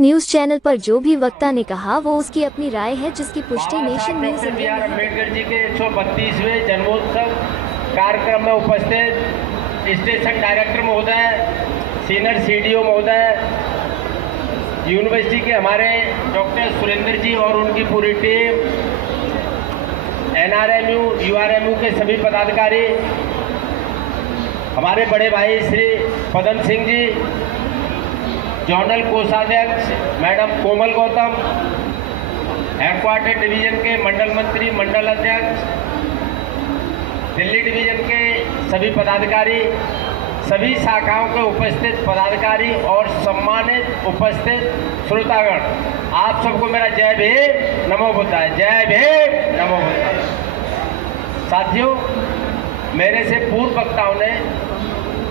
इस news channel पर जो भी वक्ता ने कहा वो उसकी अपनी राय है, जिसकी पुष्टि nation news doctor B R. Ambedkar ji के 132वें जन्मोत्सव कार्यक्रम में उपस्थित स्टेशन डायरेक्टर महोदय, सीनियर CDO महोदय, यूनिवर्सिटी के हमारे डॉक्टर सुरेंद्र जी और उनकी पूरी टीम, NRMU, URMU के सभी पदाधिकारी, हमारे बड़े भाई श्री पदम सिंह जी, जोनल कोषाध्यक्ष मैडम कोमल गौतम, हेडक्वार्टर डिवीजन के मंडल मंत्री, मंडल अध्यक्ष, दिल्ली डिवीजन के सभी पदाधिकारी, सभी शाखाओं के उपस्थित पदाधिकारी और सम्मानित उपस्थित श्रोतागण, आप सबको मेरा जय भीम नमो बुद्धाय, जय भीम नमो बुद्धाय। साथियों, मेरे से पूर्व वक्ताओं ने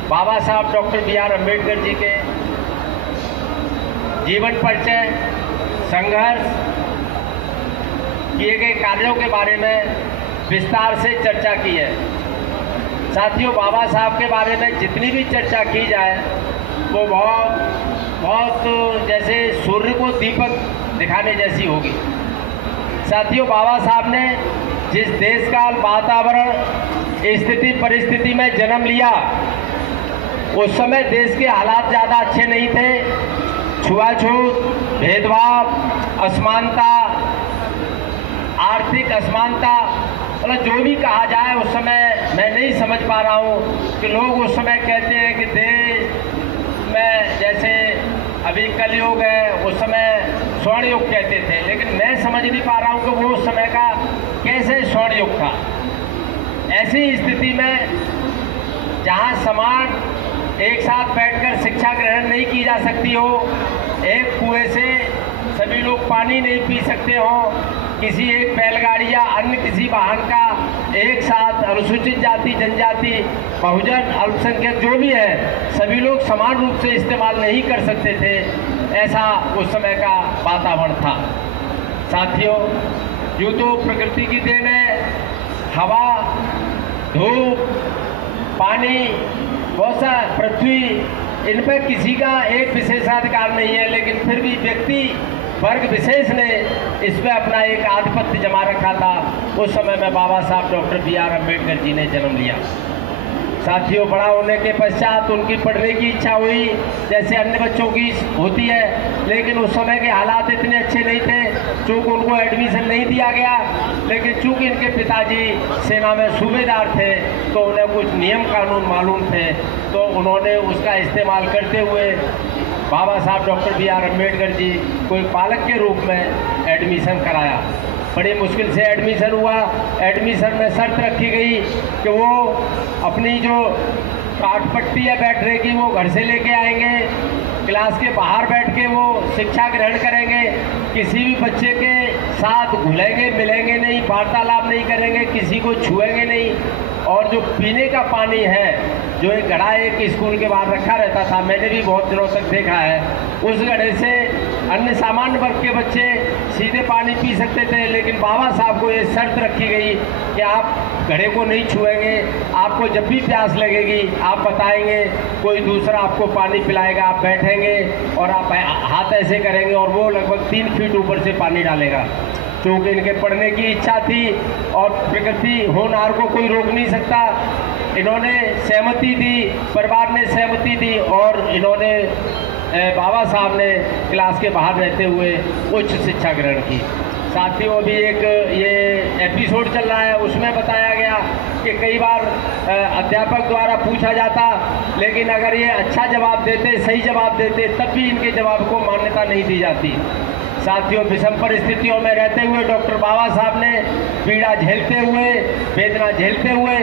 बाबा साहब डॉक्टर B.R. अम्बेडकर जी के जीवन परिचय, संघर्ष, किए गए कार्यों के बारे में विस्तार से चर्चा की है। साथियों, बाबा साहब के बारे में जितनी भी चर्चा की जाए वो बहुत जैसे सूर्य को दीपक दिखाने जैसी होगी। साथियों, बाबा साहब ने जिस देश काल वातावरण स्थिति परिस्थिति में जन्म लिया, उस समय देश के हालात ज़्यादा अच्छे नहीं थे। छुआछूत, भेदभाव, असमानता, आर्थिक असमानता, मतलब जो भी कहा जाए उस समय मैं नहीं समझ पा रहा हूँ कि लोग उस समय कहते हैं कि देश में जैसे अभी कलयुग है, उस समय स्वर्ण युग कहते थे, लेकिन मैं समझ नहीं पा रहा हूँ कि वो उस समय का कैसे स्वर्ण युग था। ऐसी स्थिति में जहाँ समाज एक साथ बैठकर शिक्षा ग्रहण नहीं की जा सकती हो, एक कुएं से सभी लोग पानी नहीं पी सकते हो, किसी एक बैलगाड़ी या अन्य किसी वाहन का एक साथ अनुसूचित जाति, जनजाति, बहुजन, अल्पसंख्यक जो भी है सभी लोग समान रूप से इस्तेमाल नहीं कर सकते थे, ऐसा उस समय का वातावरण था। साथियों, यूँ तो प्रकृति की देन है, हवा, धूप, पानी, बहुत सा पृथ्वी, इन पर किसी का एक विशेषाधिकार नहीं है, लेकिन फिर भी व्यक्ति वर्ग विशेष ने इस पर अपना एक आधिपत्य जमा रखा था। उस समय में बाबा साहब डॉक्टर B.R. अम्बेडकर जी ने जन्म लिया। साथियों, बड़ा होने के पश्चात उनकी पढ़ने की इच्छा हुई जैसे अन्य बच्चों की होती है, लेकिन उस समय के हालात इतने अच्छे नहीं थे, चूँकि उनको एडमिशन नहीं दिया गया। लेकिन चूँकि इनके पिताजी सेना में सूबेदार थे तो उन्हें कुछ नियम कानून मालूम थे, तो उन्होंने उसका इस्तेमाल करते हुए बाबा साहब डॉक्टर B.R. अम्बेडकर जी को एक पालक के रूप में एडमिशन कराया। बड़ी मुश्किल से एडमिशन हुआ। एडमिशन में शर्त रखी गई कि वो अपनी जो पाठपट्टी या बैठने की वो घर से लेके आएंगे, क्लास के बाहर बैठ के वो शिक्षा ग्रहण करेंगे, किसी भी बच्चे के साथ घुलेंगे मिलेंगे नहीं, वार्तालाप नहीं करेंगे, किसी को छुएंगे नहीं, और जो पीने का पानी है, जो एक घड़ा एक स्कूल के बाहर रखा रहता था, मैंने भी बहुत दिनों तक देखा है, उस घड़े से अन्य सामान्य वर्ग के बच्चे सीधे पानी पी सकते थे, लेकिन बाबा साहब को ये शर्त रखी गई कि आप घड़े को नहीं छुएंगे, आपको जब भी प्यास लगेगी आप बताएंगे, कोई दूसरा आपको पानी पिलाएगा, आप बैठेंगे और आप हाथ ऐसे करेंगे और वो लगभग 3 फीट ऊपर से पानी डालेगा। क्योंकि इनके पढ़ने की इच्छा थी और प्रकृति होनहार को कोई रोक नहीं सकता। इन्होंने सहमति दी, परिवार ने सहमति दी और इन्होंने बाबा साहब ने क्लास के बाहर रहते हुए उच्च शिक्षा ग्रहण की। साथियों, अभी एक ये एपिसोड चल रहा है, उसमें बताया गया कि कई बार अध्यापक द्वारा पूछा जाता, लेकिन अगर ये अच्छा जवाब देते, सही जवाब देते, तब भी इनके जवाब को मान्यता नहीं दी जाती। साथियों, विषम परिस्थितियों में रहते हुए डॉक्टर बाबा साहब ने पीड़ा झेलते हुए, वेदना झेलते हुए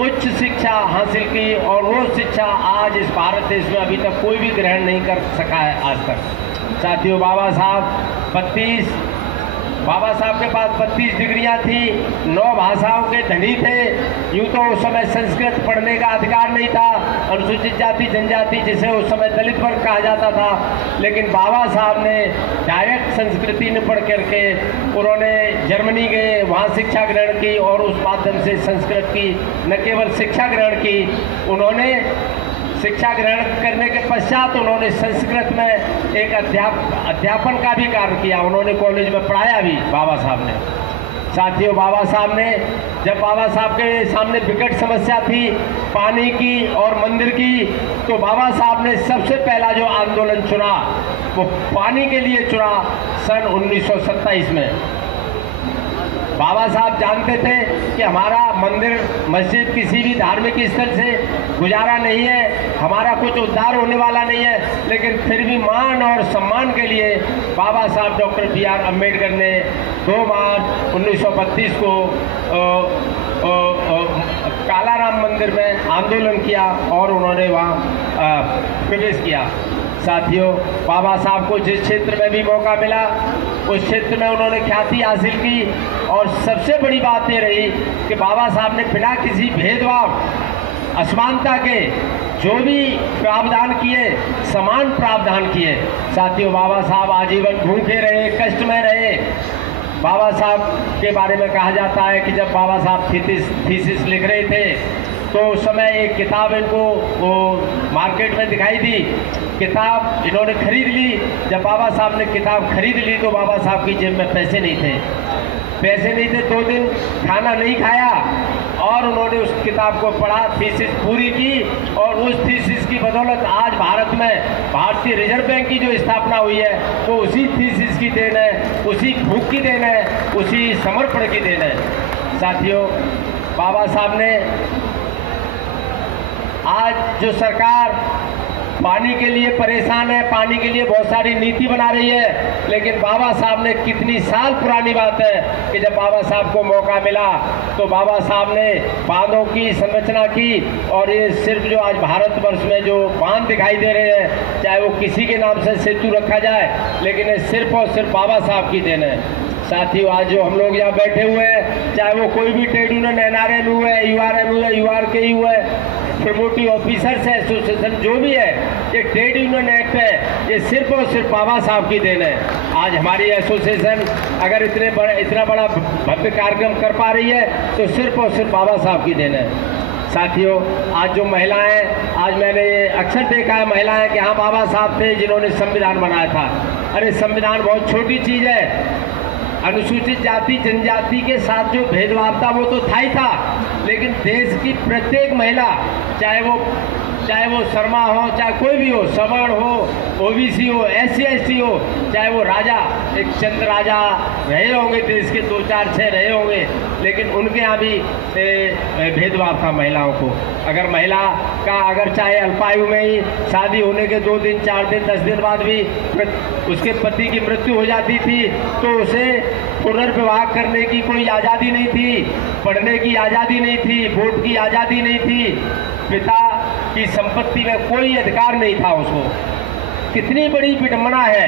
उच्च शिक्षा हासिल की, और वो शिक्षा आज इस भारत देश में अभी तक कोई भी ग्रहण नहीं कर सका है आज तक। साथियों, बाबा साहब के पास 32 डिग्रियां थी, 9 भाषाओं के धनी थे। यूँ तो उस समय संस्कृत पढ़ने का अधिकार नहीं था, अनुसूचित जाति जनजाति जिसे उस समय दलित वर्ग कहा जाता था, लेकिन बाबा साहब ने डायरेक्ट संस्कृति में पढ़ करके उन्होंने जर्मनी गए, वहाँ शिक्षा ग्रहण की और उस माध्यम से संस्कृत की न केवल शिक्षा ग्रहण की, उन्होंने शिक्षा ग्रहण करने के पश्चात उन्होंने संस्कृत में एक अध्यापन का भी कार्य किया। उन्होंने कॉलेज में पढ़ाया भी बाबा साहब ने। साथियों, बाबा साहब ने जब बाबा साहब के सामने विकट समस्या थी पानी की और मंदिर की, तो बाबा साहब ने सबसे पहला जो आंदोलन चुना वो पानी के लिए चुना सन 1927 में। बाबा साहब जानते थे कि हमारा मंदिर मस्जिद किसी भी धार्मिक स्थल से गुजारा नहीं है, हमारा कुछ उद्धार होने वाला नहीं है, लेकिन फिर भी मान और सम्मान के लिए बाबा साहब डॉक्टर बी.आर. अम्बेडकर ने 2 मार्च 1932 को कालाराम मंदिर में आंदोलन किया और उन्होंने वहाँ प्रवेश किया। साथियों, बाबा साहब को जिस क्षेत्र में भी मौका मिला उस क्षेत्र में उन्होंने ख्याति हासिल की, और सबसे बड़ी बात ये रही कि बाबा साहब ने बिना किसी भेदभाव असमानता के जो भी प्रावधान किए, समान प्रावधान किए। साथियों, बाबा साहब आजीवन भूखे रहे, कष्ट में रहे। बाबा साहब के बारे में कहा जाता है कि जब बाबा साहब थीसिस लिख रहे थे तो उस समय एक किताब इनको वो मार्केट में दिखाई दी। किताब इन्होंने खरीद ली। जब बाबा साहब ने किताब खरीद ली तो बाबा साहब की जेब में पैसे नहीं थे। 2 दिन खाना नहीं खाया और उन्होंने उस किताब को पढ़ा, थीसिस पूरी की, और उस थीसिस की बदौलत आज भारत में भारतीय रिजर्व बैंक की जो स्थापना हुई है वो उसी थीसिस की देन है, उसी भूख की देन है, उसी समर्पण की देन है। साथियों, बाबा साहब ने आज जो सरकार पानी के लिए परेशान है, पानी के लिए बहुत सारी नीति बना रही है, लेकिन बाबा साहब ने कितनी साल पुरानी बात है कि जब बाबा साहब को मौका मिला तो बाबा साहब ने बांधों की संरचना की, और ये सिर्फ जो आज भारतवर्ष में जो बांध दिखाई दे रहे हैं, चाहे वो किसी के नाम से सेतु रखा जाए, लेकिन ये सिर्फ और सिर्फ बाबा साहब की देन है। साथियों, आज जो हम लोग यहाँ बैठे हुए हैं, चाहे वो कोई भी ट्रेड यूनियन, NRLU है, URMU है, URKU है, प्रमोटिव ऑफिसर्स है, एसोसिएशन जो भी है, ये ट्रेड यूनियन एक्ट है, ये सिर्फ और सिर्फ बाबा साहब की देन है। आज हमारी एसोसिएशन अगर इतना बड़ा भव्य कार्यक्रम कर पा रही है तो सिर्फ और सिर्फ बाबा साहब की देन है। साथियों, आज जो महिलाएं, आज मैंने ये अक्सर देखा है महिलाएं कि हाँ बाबा साहब थे जिन्होंने संविधान बनाया था। अरे संविधान बहुत छोटी चीज़ है। अनुसूचित जाति जनजाति के साथ जो भेदभाव था वो तो था ही था, लेकिन देश की प्रत्येक महिला, चाहे वो शर्मा हो, चाहे कोई भी हो, सवर्ण हो, OBC हो, SC ST हो, चाहे वो राजा, एक चंद राजा रहे होंगे देश के, 2 4 6 रहे होंगे, लेकिन उनके यहाँ भी भेदभाव था महिलाओं को। अगर महिला का अगर चाहे अल्पायु में ही शादी होने के 2 दिन 4 दिन 10 दिन बाद भी उसके पति की मृत्यु हो जाती थी तो उसे पुनर्विवाह करने की कोई आज़ादी नहीं थी, पढ़ने की आज़ादी नहीं थी, वोट की आज़ादी नहीं थी, पिता की संपत्ति में कोई अधिकार नहीं था उसको। कितनी बड़ी विडंबना है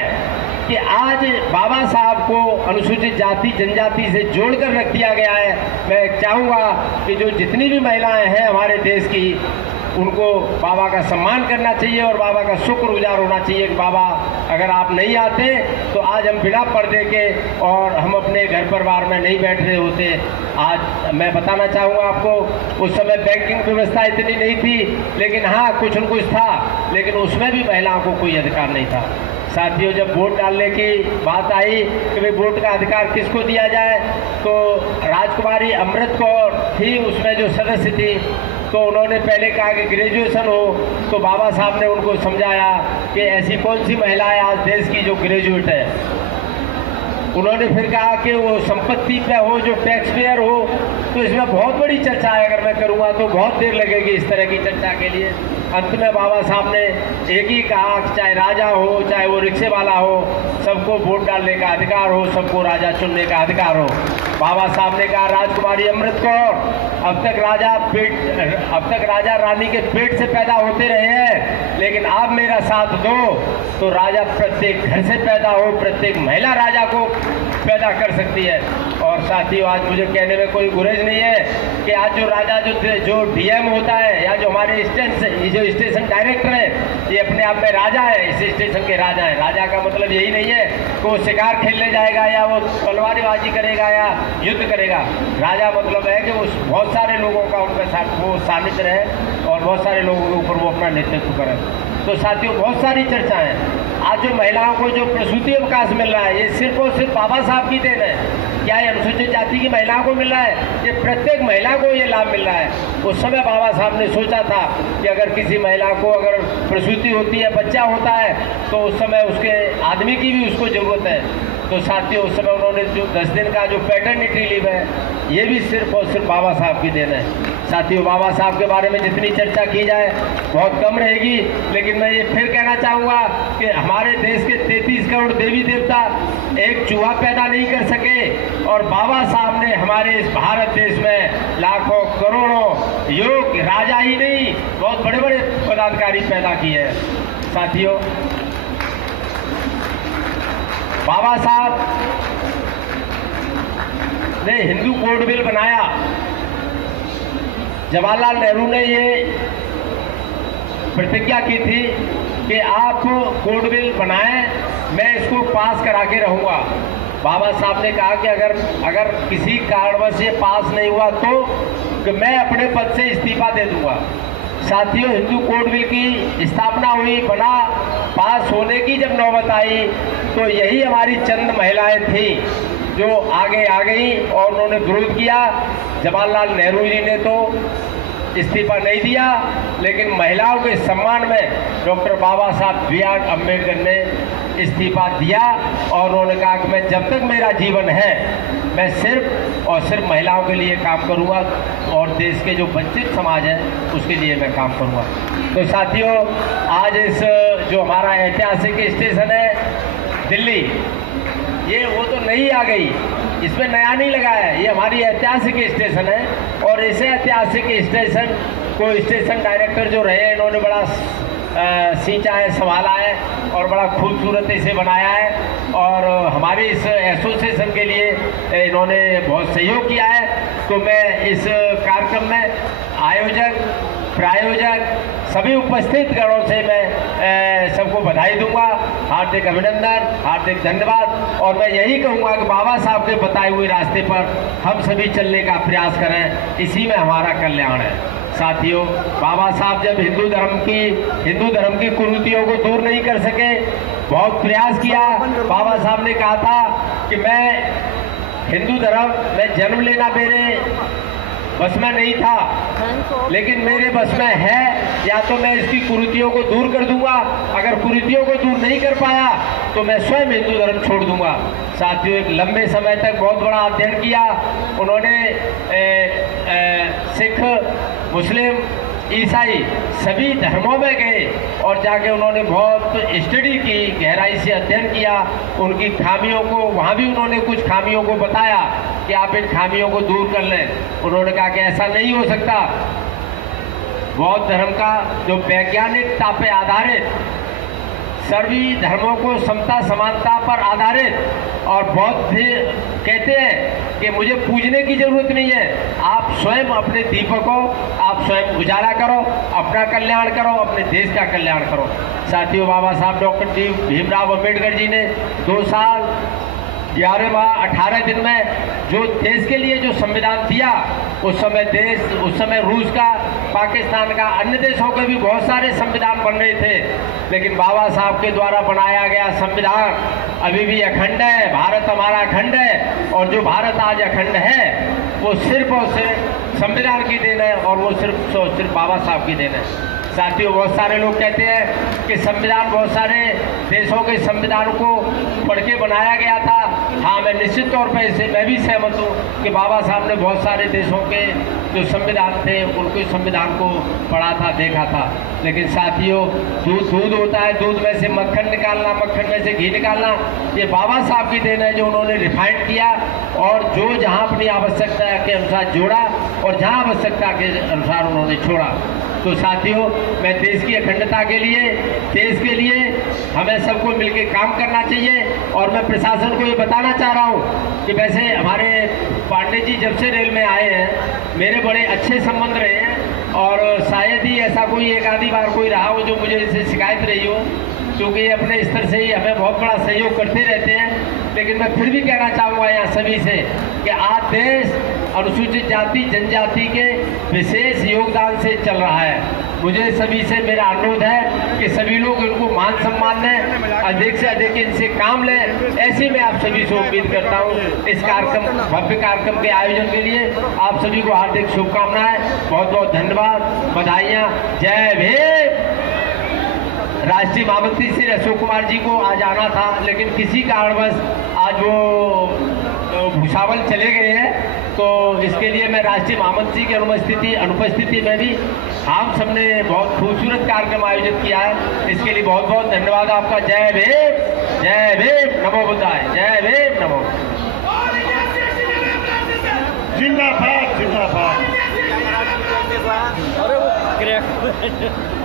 कि आज बाबा साहब को अनुसूचित जाति जनजाति से जोड़कर रख दिया गया है। मैं चाहूँगा कि जो जितनी भी महिलाएं हैं हमारे देश की, उनको बाबा का सम्मान करना चाहिए और बाबा का शुक्रगुजार होना चाहिए कि बाबा अगर आप नहीं आते तो आज हम बिना पर्दे के और हम अपने घर परिवार में नहीं बैठ रहे होते। आज मैं बताना चाहूँगा आपको, उस समय बैंकिंग व्यवस्था इतनी नहीं थी, लेकिन हाँ कुछ न कुछ था, लेकिन उसमें भी महिलाओं को कोई अधिकार नहीं था। साथियों, जब वोट डालने की बात आई कि भाई वोट का अधिकार किसको दिया जाए, तो राजकुमारी अमृत कौर थी उसमें जो सदस्य थी, तो उन्होंने पहले कहा कि ग्रेजुएशन हो, तो बाबा साहब ने उनको समझाया कि ऐसी कौन सी महिला है आज देश की जो ग्रेजुएट है। उन्होंने फिर कहा कि वो संपत्ति पे हो, जो टैक्स पेयर हो, तो इसमें बहुत बड़ी चर्चा है, अगर मैं करूँगा तो बहुत देर लगेगी इस तरह की चर्चा के लिए। अंत में बाबा साहब ने एक ही कहा कि चाहे राजा हो, चाहे वो रिक्शे वाला हो, सबको वोट डालने का अधिकार हो, सबको राजा चुनने का अधिकार हो। बाबा साहब ने कहा राजकुमारी अमृत कौर, अब तक राजा रानी के पेट से पैदा होते रहे हैं, लेकिन आप मेरा साथ दो तो राजा प्रत्येक घर से पैदा हो, प्रत्येक महिला राजा को पैदा कर सकती है। और साथियों, आज मुझे कहने में कोई गुरेज नहीं है कि आज जो राजा जो DM होता है या जो हमारे स्टेशन डायरेक्टर है, ये अपने आप में राजा है, इस स्टेशन के राजा है। राजा का मतलब यही नहीं है कि वो शिकार खेलने जाएगा या वो तलवारबाजी करेगा या युद्ध करेगा। राजा मतलब है कि वो बहुत सारे लोगों का उनके साथ वो सानिध्य रहे और बहुत सारे लोगों के ऊपर वो अपना नेतृत्व करे। तो साथियों, बहुत सारी चर्चाएं हैं। आज जो महिलाओं को जो प्रसूति अवकाश मिल रहा है, ये सिर्फ और सिर्फ बाबा साहब की देन है। क्या ये अनुसूचित जाति की महिलाओं को मिल रहा है? ये प्रत्येक महिला को ये लाभ मिल रहा है। उस समय बाबा साहब ने सोचा था कि अगर किसी महिला को अगर प्रसूति होती है, बच्चा होता है, तो उस समय उसके आदमी की भी उसको ज़रूरत है। तो साथियों, उस समय उन्होंने जो 10 दिन का जो पैटर्निटी लीव है, ये भी सिर्फ और सिर्फ बाबा साहब की देन है। साथियों, बाबा साहब के बारे में जितनी चर्चा की जाए बहुत कम रहेगी, लेकिन मैं ये फिर कहना चाहूँगा कि हमारे देश के 33 करोड़ देवी देवता एक चूहा पैदा नहीं कर सके, और बाबा साहब ने हमारे इस भारत देश में लाखों करोड़ों योग राजा ही नहीं, बहुत बड़े बड़े पदाधिकारी पैदा किए हैं। साथियों, बाबा साहब ने हिंदू कोड बिल बनाया। जवाहरलाल नेहरू ने ये प्रतिज्ञा की थी कि आप कोड बिल बनाएं, मैं इसको पास करा के रहूँगा। बाबा साहब ने कहा कि अगर किसी कारणवश ये पास नहीं हुआ तो कि मैं अपने पद से इस्तीफा दे दूंगा। साथियों, हिंदू कोड बिल की स्थापना हुई, बना, पास होने की जब नौबत आई तो यही हमारी चंद महिलाएं थीं जो आगे आ गई और उन्होंने विरोध किया। जवाहरलाल नेहरू जी ने तो इस्तीफा नहीं दिया, लेकिन महिलाओं के सम्मान में डॉक्टर बाबा साहब बी.आर. अम्बेडकर ने इस्तीफा दिया और उन्होंने कहा कि मैं जब तक मेरा जीवन है मैं सिर्फ और सिर्फ महिलाओं के लिए काम करूंगा और देश के जो वंचित समाज है उसके लिए मैं काम करूंगा। तो साथियों, आज इस जो हमारा ऐतिहासिक स्टेशन है दिल्ली, ये वो तो नई आ गई, इसमें नया नहीं लगा है, ये हमारी ऐतिहासिक स्टेशन है। और इस ऐतिहासिक स्टेशन को स्टेशन डायरेक्टर जो रहे, इन्होंने बड़ा सींचा है, संभाला है और बड़ा खूबसूरत इसे बनाया है। और हमारे इस एसोसिएशन के लिए इन्होंने बहुत सहयोग किया है। तो मैं इस कार्यक्रम में आयोजक, प्रायोजक, सभी उपस्थित गणों से मैं सबको बधाई दूंगा, हार्दिक अभिनंदन, हार्दिक धन्यवाद। और मैं यही कहूँगा कि बाबा साहब के बताए हुए रास्ते पर हम सभी चलने का प्रयास करें, इसी में हमारा कल्याण है। साथियों, बाबा साहब जब हिंदू धर्म की कुरीतियों को दूर नहीं कर सके, बहुत प्रयास किया। बाबा साहब ने कहा था कि मैं हिंदू धर्म में जन्म लेना मेरे बस में नहीं था, लेकिन मेरे बस में है, या तो मैं इसकी कुरीतियों को दूर कर दूंगा, अगर कुरीतियों को दूर नहीं कर पाया तो मैं स्वयं हिंदू धर्म छोड़ दूंगा। साथियों, एक लंबे समय तक बहुत बड़ा अध्ययन किया उन्होंने, सिख, मुस्लिम, ईसाई सभी धर्मों में गए और जाके उन्होंने बहुत स्टडी की, गहराई से अध्ययन किया, उनकी खामियों को, वहाँ भी उन्होंने कुछ खामियों को बताया कि आप इन खामियों को दूर कर लें। उन्होंने कहा कि ऐसा नहीं हो सकता। बौद्ध धर्म का जो वैज्ञानिकता पे आधारित, सभी धर्मों को समता समानता पर आधारित, और बौद्ध भी कहते हैं कि मुझे पूजने की जरूरत नहीं है, आप स्वयं अपने दीपकों, आप स्वयं उजाला करो, अपना कल्याण करो, अपने देश का कल्याण करो। साथियों, बाबा साहब डॉक्टर भीमराव अम्बेडकर जी ने 2 साल 11 माह 18 दिन में जो देश के लिए जो संविधान दिया, उस समय रूस का, पाकिस्तान का, अन्य देशों के भी बहुत सारे संविधान बन रहे थे, लेकिन बाबा साहब के द्वारा बनाया गया संविधान अभी भी अखंड है। भारत हमारा अखंड है, और जो भारत आज अखंड है वो सिर्फ और सिर्फ संविधान की देन है, और वो सिर्फ बाबा साहब की देन है। साथियों, बहुत सारे लोग कहते हैं कि संविधान बहुत सारे देशों के संविधान को पढ़ के बनाया गया था। हाँ, मैं निश्चित तौर पर इससे मैं भी सहमत हूँ कि बाबा साहब ने बहुत सारे देशों के जो संविधान थे उनके संविधान को पढ़ा था, देखा था। लेकिन साथियों, दूध होता है, दूध में से मक्खन निकालना, मक्खन में से घी निकालना, ये बाबा साहब की देन है, जो उन्होंने रिफाइंड किया और जो जहाँ अपनी आवश्यकता के अनुसार जोड़ा और जहाँ आवश्यकता के अनुसार उन्होंने छोड़ा। तो साथियों, मैं देश की अखंडता के लिए, देश के लिए हमें सबको मिलकर काम करना चाहिए। और मैं प्रशासन को ये बताना चाह रहा हूँ कि वैसे हमारे पांडे जी जब से रेल में आए हैं, मेरे बड़े अच्छे संबंध रहे हैं, और शायद ही ऐसा कोई एक आधी बार कोई रहा हो जो मुझे इससे शिकायत रही हो, क्योंकि ये अपने स्तर से ही हमें बहुत बड़ा सहयोग करते रहते हैं। लेकिन मैं फिर भी कहना चाहूँगा यहाँ सभी से कि आज देश अनुसूचित जाति जनजाति के विशेष योगदान से चल रहा है। मुझे सभी से मेरा अनुरोध है कि सभी लोग इनको मान सम्मान दें, अधिक से अधिक इनसे काम लें। ऐसी मैं आप सभी से उम्मीद करता हूँ। इस कार्यक्रम, भव्य कार्यक्रम के आयोजन के लिए आप सभी को हार्दिक शुभकामनाएं, बहुत बहुत धन्यवाद, बधाइयाँ। जय भीम। राष्ट्रीय महामंत्री श्री अशोक कुमार जी को आज आना था, लेकिन किसी कारणवश आज वो भुसावल चले गए हैं, तो इसके लिए मैं राष्ट्रीय महामंत्री की अनुपस्थिति में भी हम सबने बहुत खूबसूरत कार्यक्रम आयोजित किया है। इसके लिए बहुत बहुत धन्यवाद आपका। जय भीम, नमो बुद्धाय। जय भीम, नमो। जिंदाबाद जिंदाबाद। अरे वो